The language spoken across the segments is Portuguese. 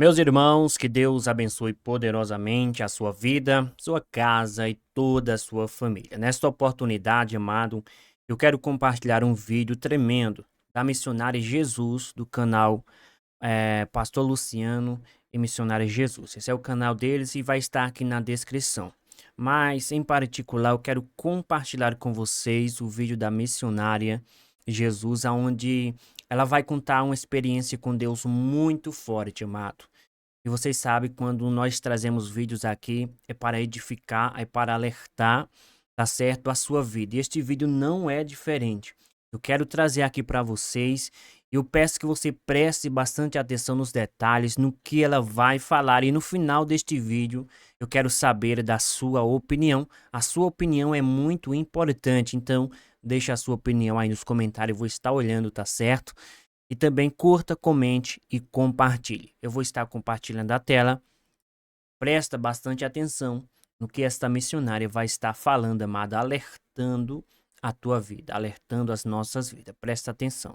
Meus irmãos, que Deus abençoe poderosamente a sua vida, sua casa e toda a sua família. Nesta oportunidade, amado, eu quero compartilhar um vídeo tremendo da missionária Jesus do canal Pastor Luciano e Missionária Jesus. Esse é o canal deles e vai estar aqui na descrição. Mas, em particular, eu quero compartilhar com vocês o vídeo da missionária Jesus, onde ela vai contar uma experiência com Deus muito forte, amado. E vocês sabem, quando nós trazemos vídeos aqui, é para edificar, é para alertar, tá certo? A sua vida. E este vídeo não é diferente. Eu quero trazer aqui para vocês e eu peço que você preste bastante atenção nos detalhes, no que ela vai falar. E no final deste vídeo, eu quero saber da sua opinião. A sua opinião é muito importante, então deixa a sua opinião aí nos comentários, eu vou estar olhando, tá certo? E também curta, comente e compartilhe. Eu vou estar compartilhando a tela. Presta bastante atenção no que esta missionária vai estar falando, amada, alertando a tua vida, alertando as nossas vidas. Presta atenção.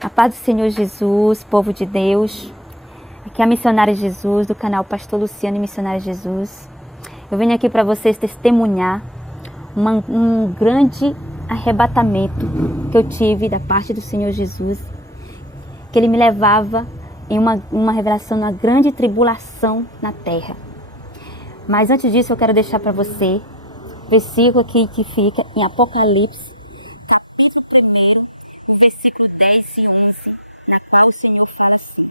A paz do Senhor Jesus, povo de Deus. Aqui é a missionária Jesus, do canal Pastor Luciano e Missionária Jesus. Eu venho aqui para vocês testemunhar um grande arrebatamento que eu tive da parte do Senhor Jesus, que Ele me levava em uma revelação, uma grande tribulação na terra. Mas antes disso eu quero deixar para você versículo aqui que fica em Apocalipse, capítulo 1, versículo 10 e 11, na qual o Senhor fala assim: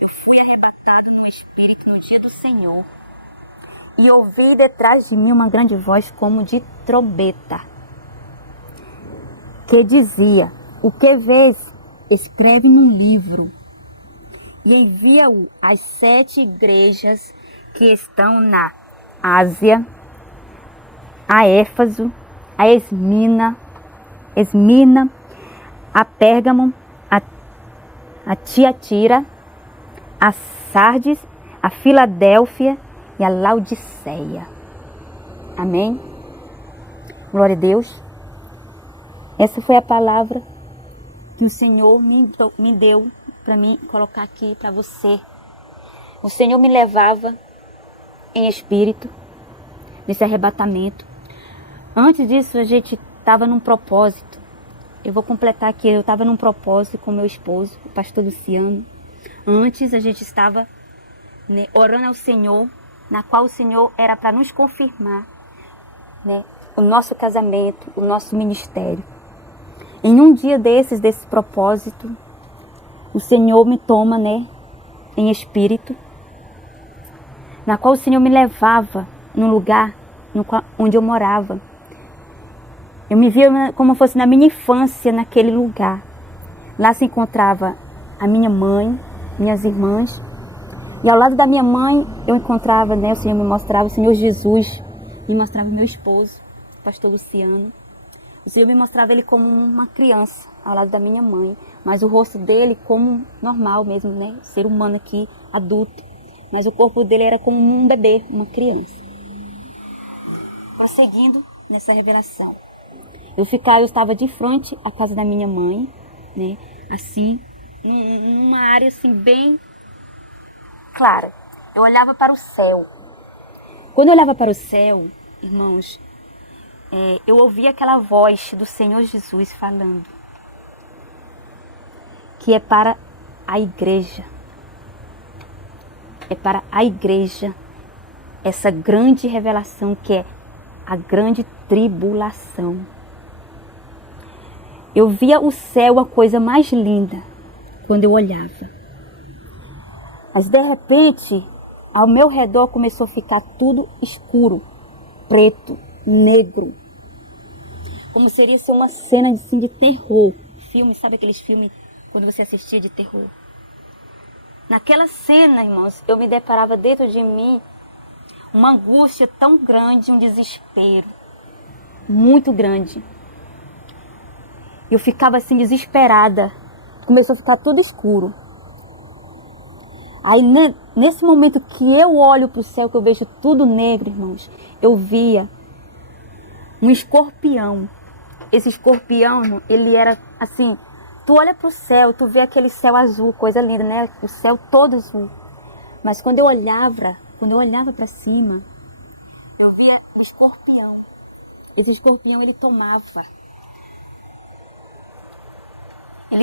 Eu fui arrebatado no Espírito no dia do Senhor, e ouvi detrás de mim uma grande voz como de trombeta, que dizia: O que vês, escreve num livro, e envia-o às 7 igrejas que estão na Ásia, a Éfeso, a Esmina, a Pérgamo, a Tiatira, a Sardes, a Filadélfia e a Laodiceia. Amém? Glória a Deus. Essa foi a palavra que o Senhor me deu para mim colocar aqui para você. O Senhor me levava em espírito nesse arrebatamento. Antes disso, a gente estava num propósito. Eu vou completar aqui, eu estava num propósito com meu esposo, o pastor Luciano. Antes a gente estava, né, orando ao Senhor, na qual o Senhor era para nos confirmar, né, o nosso casamento, o nosso ministério. Em um dia desse propósito, o Senhor me toma, né, em espírito, na qual o Senhor me levava num lugar onde eu morava. Eu me via como fosse na minha infância, naquele lugar. Lá se encontrava a minha mãe, minhas irmãs. E ao lado da minha mãe, eu encontrava, né, o Senhor me mostrava o Senhor Jesus. Me mostrava o meu esposo, o pastor Luciano. O Senhor me mostrava ele como uma criança, ao lado da minha mãe. Mas o rosto dele como normal mesmo, né? Ser humano aqui, adulto. Mas o corpo dele era como um bebê, uma criança. Prosseguindo nessa revelação. Eu estava de frente à casa da minha mãe, né? Assim, numa área assim bem clara. Eu olhava para o céu. Quando eu olhava para o céu, irmãos, eu ouvia aquela voz do Senhor Jesus falando, que é para a igreja. É para a igreja essa grande revelação que é a grande tribulação. Eu via o céu, a coisa mais linda, quando eu olhava. Mas de repente, ao meu redor começou a ficar tudo escuro, preto, negro. Como seria ser uma cena assim, de terror. Filme, sabe aqueles filmes quando você assistia de terror? Naquela cena, irmãos, eu me deparava dentro de mim uma angústia tão grande, um desespero muito grande. Eu ficava assim desesperada. Começou a ficar tudo escuro. Aí nesse momento que eu olho para o céu, que eu vejo tudo negro, irmãos, eu via um escorpião. Esse escorpião, irmão, ele era assim, tu olha para o céu, tu vê aquele céu azul, coisa linda, né? O céu todo azul. Mas quando eu olhava para cima, eu via um escorpião. Esse escorpião, ele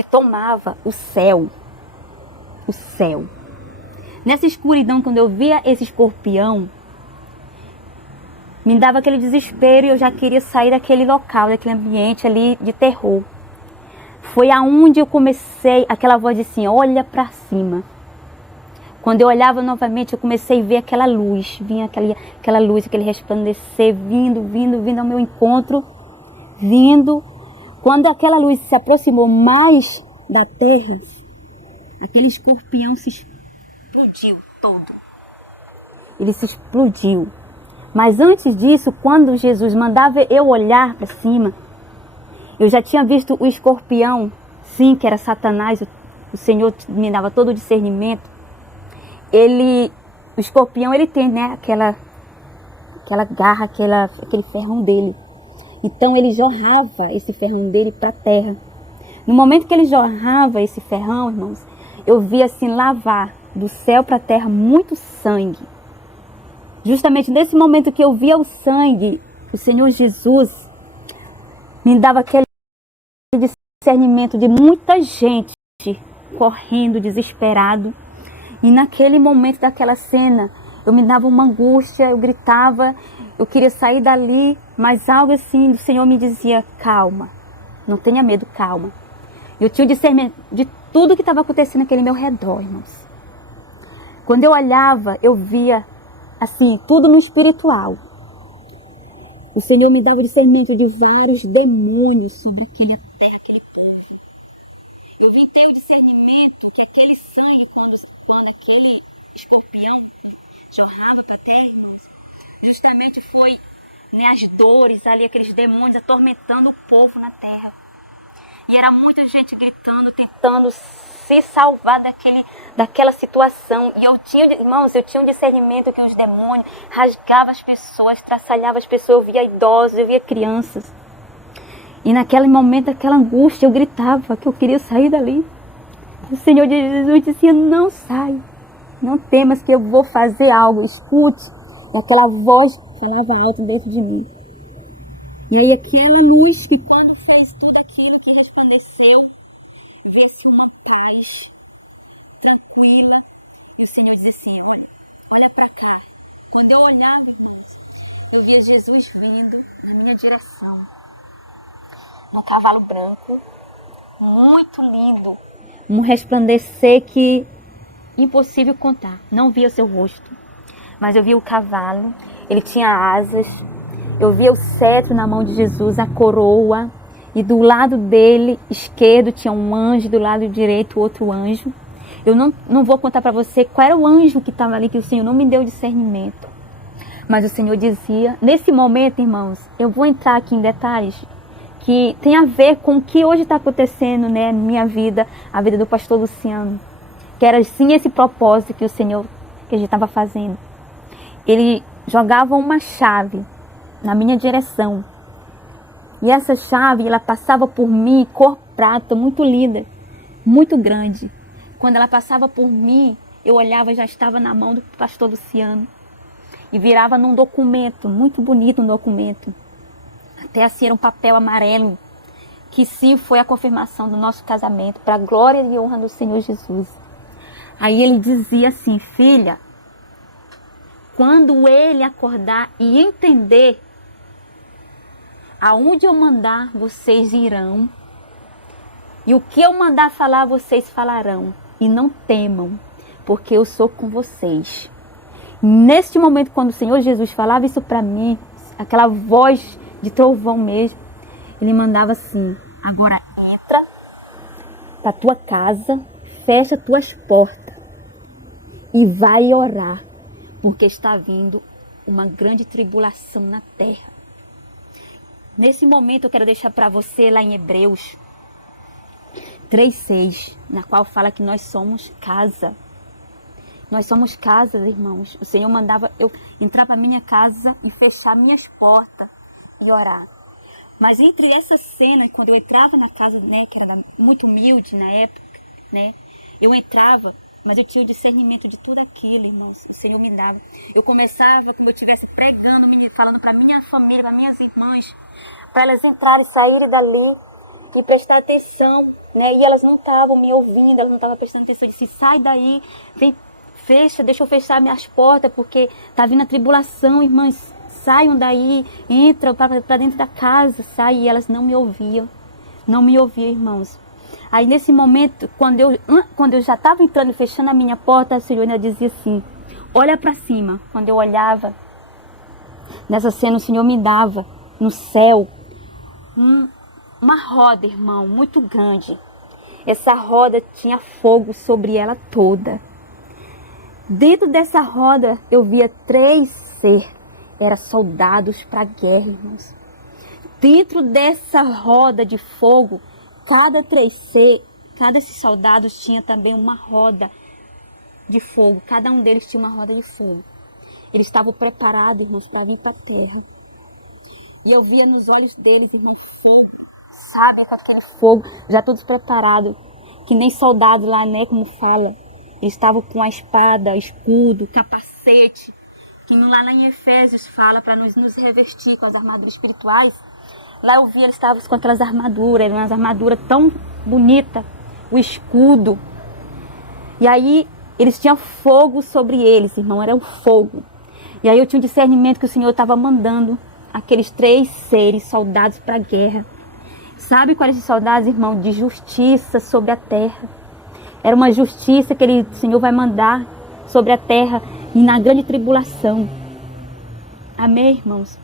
tomava o céu. O céu. Nessa escuridão, quando eu via esse escorpião, me dava aquele desespero e eu já queria sair daquele local, daquele ambiente ali de terror. Foi aonde eu comecei, aquela voz disse assim, olha para cima. Quando eu olhava novamente, eu comecei a ver aquela luz, vinha aquela luz, aquele resplandecer, vindo ao meu encontro, vindo. Quando aquela luz se aproximou mais da terra, aquele escorpião se explodiu todo. Ele se explodiu. Mas antes disso, quando Jesus mandava eu olhar para cima, eu já tinha visto o escorpião, sim, que era Satanás, o Senhor me dava todo o discernimento. O escorpião, ele tem, né, aquela garra, aquele ferrão dele. Então ele jorrava esse ferrão dele para a terra. No momento que ele jorrava esse ferrão, irmãos, eu via assim lavar do céu para a terra muito sangue. Justamente nesse momento que eu via o sangue, o Senhor Jesus me dava aquele discernimento de muita gente correndo, desesperado. E naquele momento daquela cena, eu me dava uma angústia, eu gritava, eu queria sair dali, mas algo assim do Senhor me dizia, calma, não tenha medo, calma. Eu tinha o discernimento de tudo que estava acontecendo naquele meu redor, irmãos. Quando eu olhava, eu via, assim, tudo no espiritual. O Senhor me dava discernimento de vários demônios sobre aquele povo. Eu vi ter o discernimento que aquele sangue, quando aquele escorpião jorrava para a terra, justamente foi, né, as dores ali, aqueles demônios atormentando o povo na terra. E era muita gente gritando, tentando se salvar daquela situação. E eu tinha um discernimento que os demônios rasgavam as pessoas, traçalhavam as pessoas. Eu via idosos, eu via crianças. E naquele momento, aquela angústia, eu gritava que eu queria sair dali. O Senhor Jesus dizia, não sai, não temas que eu vou fazer algo, escute. E aquela voz falava alto dentro de mim. E aí aquela luz que quando fez tudo aquilo que resplandeceu, via-se uma paz tranquila. E o Senhor dizia assim, olha para cá. Quando eu olhava, eu via Jesus vindo na minha direção. Um cavalo branco, muito lindo. Um resplandecer que impossível contar. Não via seu rosto, mas eu via o cavalo. Ele tinha asas. Eu via o cetro na mão de Jesus, a coroa. E do lado dele, esquerdo, tinha um anjo. Do lado direito, outro anjo. Eu não vou contar para você qual era o anjo que estava ali, que o Senhor não me deu discernimento. Mas o Senhor dizia, nesse momento, irmãos, eu vou entrar aqui em detalhes que tem a ver com o que hoje está acontecendo, né, na minha vida, a vida do pastor Luciano. Que era sim esse propósito que o Senhor, que a gente estava fazendo. Ele jogava uma chave na minha direção. E essa chave, ela passava por mim, cor prata, muito linda, muito grande. Quando ela passava por mim, eu olhava, já estava na mão do pastor Luciano. E virava num documento, muito bonito um documento. Até assim era um papel amarelo, que sim foi a confirmação do nosso casamento, para a glória e honra do Senhor Jesus. Aí ele dizia assim, filha, quando ele acordar e entender aonde eu mandar, vocês irão. E o que eu mandar falar, vocês falarão. E não temam, porque eu sou com vocês. Neste momento, quando o Senhor Jesus falava isso para mim, aquela voz de trovão mesmo, ele mandava assim, agora entra para tua casa, fecha tuas portas e vai orar, porque está vindo uma grande tribulação na terra. Nesse momento eu quero deixar para você lá em Hebreus 3:6, na qual fala que nós somos casa. Nós somos casas, irmãos. O Senhor mandava eu entrar para minha casa e fechar minhas portas e orar. Mas entre essa cena, quando eu entrava na casa, né, que era muito humilde na época, né, eu entrava Mas eu tinha o discernimento de tudo aquilo, irmãos. O Senhor me dava. Eu começava, como eu estivesse pregando, falando para minha família, para minhas irmãs, para elas entrarem e saírem dali e prestar atenção, né? E elas não estavam me ouvindo, elas não estavam prestando atenção. Eu disse, sai daí, vem, fecha, deixa eu fechar minhas portas, porque tá vindo a tribulação, irmãs. Saiam daí, entram para dentro da casa, sai. E elas não me ouviam, irmãos. Aí nesse momento, quando eu já estava entrando e fechando a minha porta, a Senhor ainda dizia assim, olha para cima. Quando eu olhava, nessa cena o Senhor me dava no céu uma roda, irmão, muito grande. Essa roda tinha fogo sobre ela toda. Dentro dessa roda eu via 3 seres. Eram soldados para a guerra, irmãos. Dentro dessa roda de fogo, cada esses soldados tinha também uma roda de fogo. Cada um deles tinha uma roda de fogo. Eles estavam preparados, irmãos, para vir para a terra. E eu via nos olhos deles, irmãos, fogo. Sabe, com aquele fogo, já todos preparados. Que nem soldados lá, né, como fala. Eles estavam com a espada, escudo, capacete. Que lá em Efésios fala para nos revestir com as armaduras espirituais. Lá eu vi, eles estavam com aquelas armaduras, eram umas armaduras tão bonitas, o escudo. E aí, eles tinham fogo sobre eles, irmão, era um fogo. E aí eu tinha um discernimento que o Senhor estava mandando aqueles 3 seres, soldados para a guerra. Sabe quais esses soldados, irmão? De justiça sobre a terra. Era uma justiça que o Senhor vai mandar sobre a terra e na grande tribulação. Amém, irmãos?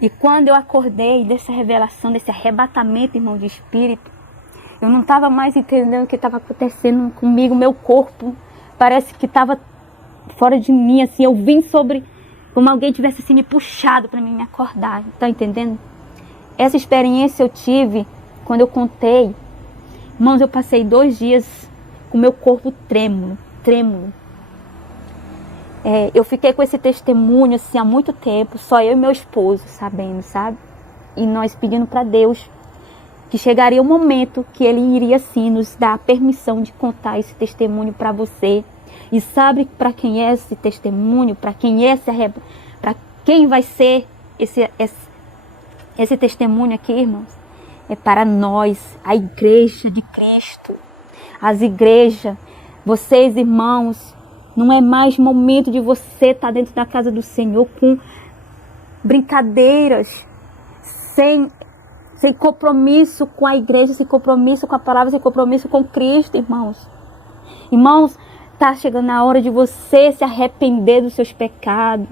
E quando eu acordei dessa revelação, desse arrebatamento, irmão, de espírito, eu não estava mais entendendo o que estava acontecendo comigo, meu corpo parece que estava fora de mim, assim, eu vim sobre, como alguém tivesse assim me puxado para mim me acordar, tá entendendo? Essa experiência eu tive quando eu contei, irmãos, eu passei 2 dias com meu corpo trêmulo. Eu fiquei com esse testemunho assim há muito tempo, só eu e meu esposo sabendo, sabe? E nós pedindo para Deus que chegaria o momento que Ele iria sim nos dar a permissão de contar esse testemunho para você. E sabe para quem é esse testemunho? Para quem para quem vai ser esse testemunho aqui, irmãos? É para nós, a igreja de Cristo, as igrejas, vocês, irmãos. Não é mais momento de você estar dentro da casa do Senhor com brincadeiras, sem compromisso com a igreja, sem compromisso com a palavra, sem compromisso com Cristo, irmãos. Irmãos, está chegando a hora de você se arrepender dos seus pecados.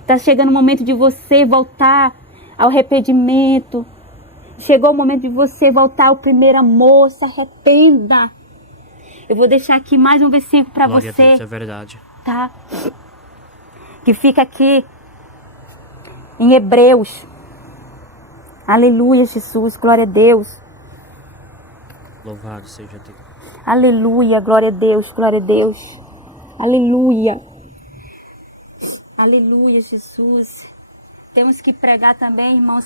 Está chegando o momento de você voltar ao arrependimento. Chegou o momento de você voltar ao primeiro amor, se arrependa. Eu vou deixar aqui mais um versículo para você. Glória a Deus, é verdade. Tá? Que fica aqui em Hebreus. Aleluia, Jesus, glória a Deus. Louvado seja Deus. Aleluia, glória a Deus, glória a Deus. Aleluia. Aleluia, Jesus. Temos que pregar também, irmãos,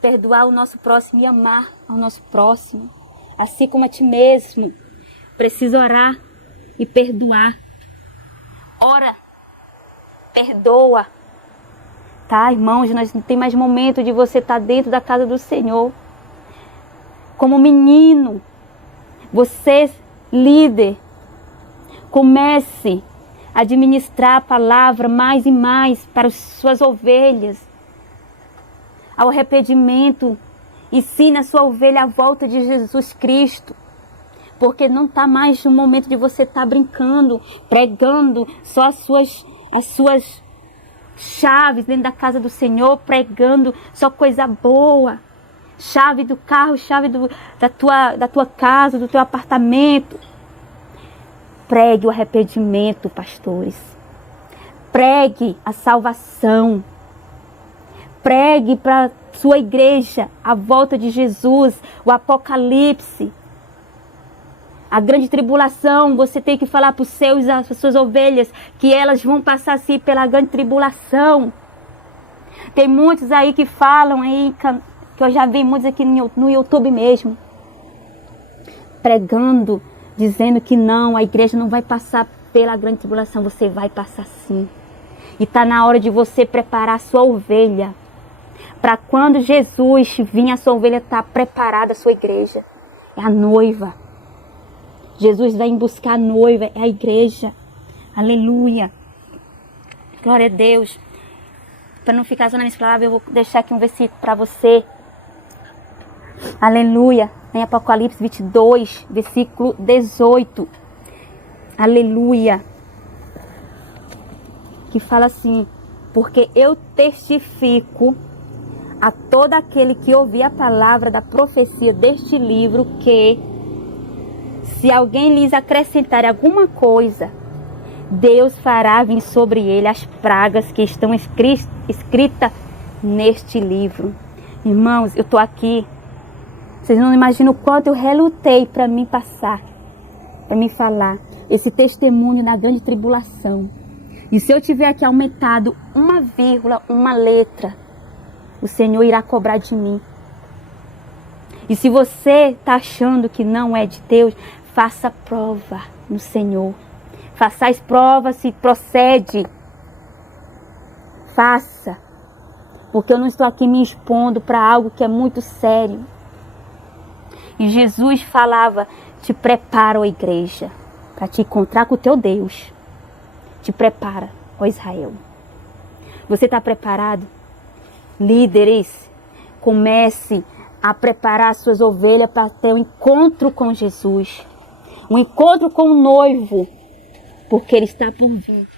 perdoar o nosso próximo e amar ao nosso próximo. Assim como a ti mesmo. Precisa orar e perdoar. Ora, perdoa. Tá, irmãos, nós não tem mais momento de você estar dentro da casa do Senhor. Como menino, você, líder, comece a administrar a palavra mais e mais para as suas ovelhas. Ao arrependimento, ensine a sua ovelha à volta de Jesus Cristo. Porque não está mais no momento de você estar brincando, pregando só as suas chaves dentro da casa do Senhor, pregando só coisa boa. Chave do carro, chave da tua casa, do teu apartamento. Pregue o arrependimento, pastores. Pregue a salvação. Pregue para sua igreja a volta de Jesus, o Apocalipse. A grande tribulação, você tem que falar para as suas ovelhas que elas vão passar assim pela grande tribulação. Tem muitos aí que falam aí, que eu já vi muitos aqui no YouTube mesmo. pregando, dizendo que não, a igreja não vai passar pela grande tribulação. Você vai passar sim. E está na hora de você preparar a sua ovelha. Para quando Jesus vir, a sua ovelha está preparada, a sua igreja. É a noiva. Jesus vem buscar a noiva, é a igreja. Aleluia. Glória a Deus. Para não ficar só nas minhas palavras, eu vou deixar aqui um versículo para você. Aleluia. Em Apocalipse 22, versículo 18. Aleluia. Que fala assim: porque eu testifico a todo aquele que ouvir a palavra da profecia deste livro que, se alguém lhes acrescentar alguma coisa, Deus fará vir sobre ele as pragas que estão escritas neste livro. Irmãos, eu estou aqui. Vocês não imaginam o quanto eu relutei para me passar, para me falar esse testemunho da grande tribulação. E se eu tiver aqui aumentado uma vírgula, uma letra, o Senhor irá cobrar de mim. E se você está achando que não é de Deus, faça prova no Senhor. Façais prova se procede. Faça. Porque eu não estou aqui me expondo para algo que é muito sério. E Jesus falava: te prepara, ó igreja, para te encontrar com o teu Deus. Te prepara, ó Israel. Você está preparado? Líderes, comece a preparar suas ovelhas para ter um encontro com Jesus. Um encontro com o noivo. Porque ele está por vir.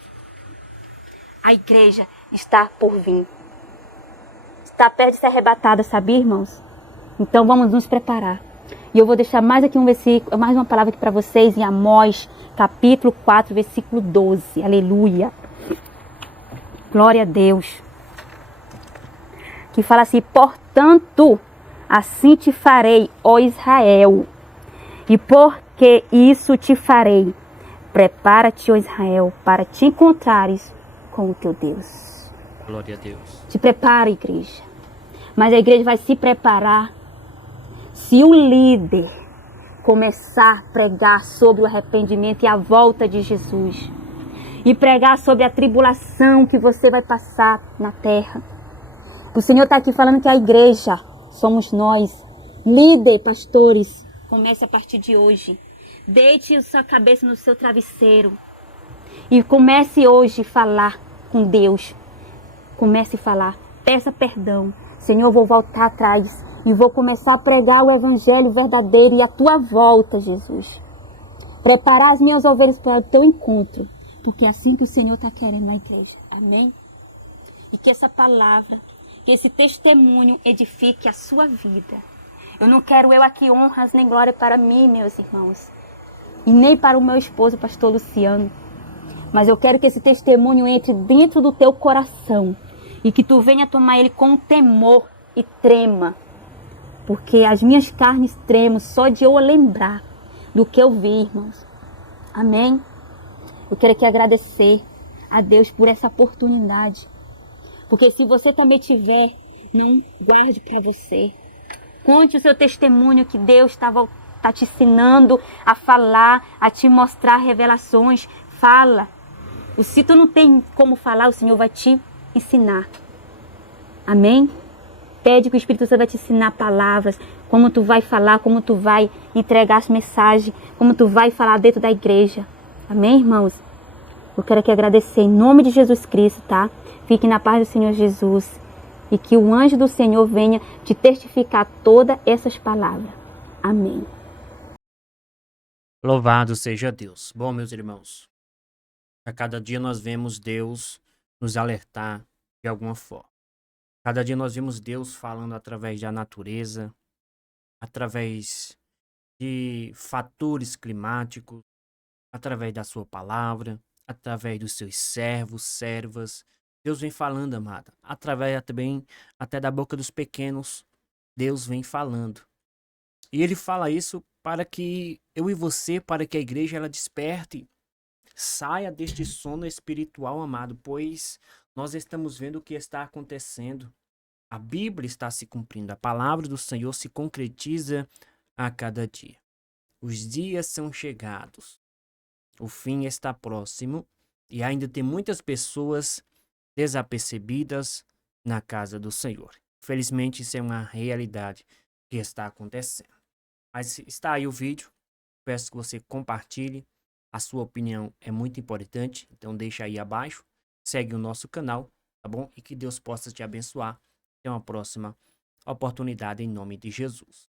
A igreja está por vir. Está perto de ser arrebatada, sabia, irmãos? Então vamos nos preparar. E eu vou deixar mais aqui um versículo, mais uma palavra aqui para vocês em Amós, capítulo 4, versículo 12. Aleluia. Glória a Deus. Que fala assim: portanto, assim te farei, ó Israel. E porque isso te farei, prepara-te, ó Israel, para te encontrares com o teu Deus. Glória a Deus. Te prepara, igreja. Mas a igreja vai se preparar se o líder começar a pregar sobre o arrependimento e a volta de Jesus. E pregar sobre a tribulação que você vai passar na terra. O Senhor está aqui falando que a igreja somos nós. Líder, pastores, comece a partir de hoje. Deite sua cabeça no seu travesseiro. E comece hoje a falar com Deus. Comece a falar. Peça perdão. Senhor, eu vou voltar atrás. E vou começar a pregar o evangelho verdadeiro e a tua volta, Jesus. Preparar as minhas ovelhas para o teu encontro. Porque é assim que o Senhor está querendo na igreja. Amém? E que essa palavra, que esse testemunho edifique a sua vida. Eu não quero eu aqui honras nem glória para mim, meus irmãos. E nem para o meu esposo, o pastor Luciano. Mas eu quero que esse testemunho entre dentro do teu coração. E que tu venha tomar ele com temor e trema. Porque as minhas carnes tremem só de eu lembrar do que eu vi, irmãos. Amém? Eu quero aqui agradecer a Deus por essa oportunidade. Porque se você também tiver, não guarde para você. Conte o seu testemunho que Deus está te ensinando a falar, a te mostrar revelações. Fala. Se tu não tem como falar, o Senhor vai te ensinar. Amém? Pede que o Espírito Santo vai te ensinar palavras, como tu vai falar, como tu vai entregar as mensagens, como tu vai falar dentro da igreja. Amém, irmãos? Eu quero aqui agradecer em nome de Jesus Cristo, tá? Fique na paz do Senhor Jesus e que o anjo do Senhor venha te testificar todas essas palavras. Amém. Louvado seja Deus. Bom, meus irmãos, a cada dia nós vemos Deus nos alertar de alguma forma. Cada dia nós vemos Deus falando através da natureza, através de fatores climáticos, através da sua palavra, através dos seus servos, servas. Deus vem falando, amada. Através também até da boca dos pequenos, Deus vem falando. E ele fala isso para que eu e você, para que a igreja ela desperte, saia deste sono espiritual, amado, pois nós estamos vendo o que está acontecendo. A Bíblia está se cumprindo, a palavra do Senhor se concretiza a cada dia. Os dias são chegados. O fim está próximo e ainda tem muitas pessoas desapercebidas na casa do Senhor. Felizmente, isso é uma realidade que está acontecendo. Mas está aí o vídeo. Peço que você compartilhe. A sua opinião é muito importante, então deixa aí abaixo. Segue o nosso canal, tá bom? E que Deus possa te abençoar. Até uma próxima oportunidade em nome de Jesus.